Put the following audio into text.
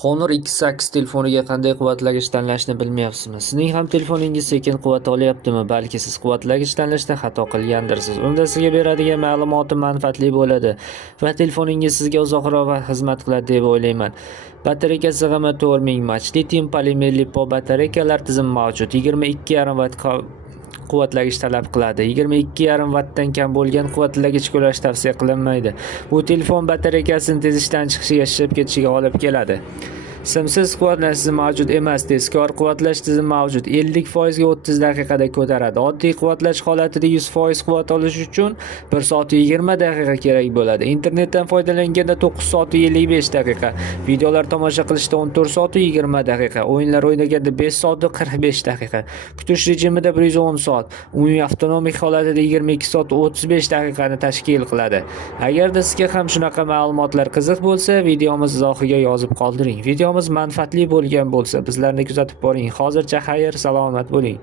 Honor X8 telefoniga qanday quvvatlagich tanlashni bilmayapsizmi? Sizning ham telefoningiz sekin quvvat olyaptimi? Balki siz quvvatlagich tanlashda xato qilgandirsiz. Unda sizga beradigan ma'lumoti manfaatli bo'ladi va telefoningiz sizga uzoqroq vaqt xizmat qiladi deb o'ylayman. Batareyka sig'imi 4000 mAh. Litium polimer lipo batareykalar tizimi mavjud. 22,5 vatt quvvatlagich talab qiladi. 22,5 vattdan kam bo'lgan quvvatlagich qo'llash tavsiya qilinmaydi. Bu telefon batareykasining tez ishdan chiqishiga, shishib ketishiga olib keladi. Simsiz quvvatlash tizimi mavjud emas. Tezkor quvvatlash tizimi mavjud. 50% ga 30 daqiqada ko'taradi. Oddiy quvvatlash holatida 100% quvvat olish uchun 1 soat 20 daqiqa kerak bo'ladi. Internetdan foydalanganda 9 soat 55 daqiqa. Videolar tomosha qilishda 14 soat 20 daqiqa. O'yinlar o'ynaganda 5 soat 45 daqiqa. Kutish rejimida 110 soat. Umumiy avtonomik holatida 22 soat 35 daqiqani tashkil qiladi. Agarda sizga ham shunaqa ma'lumotlar qiziq bo'lsa, videomiz izohiga yozib qoldiring. Videomiz manfaatli bo'lgan bo'lsa, bizlarni kuzatib boring. Hozircha xayr, salomat bo'ling.